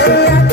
Hãy subscribe cho kênh Ghiền Mì Gõ để không bỏ lỡ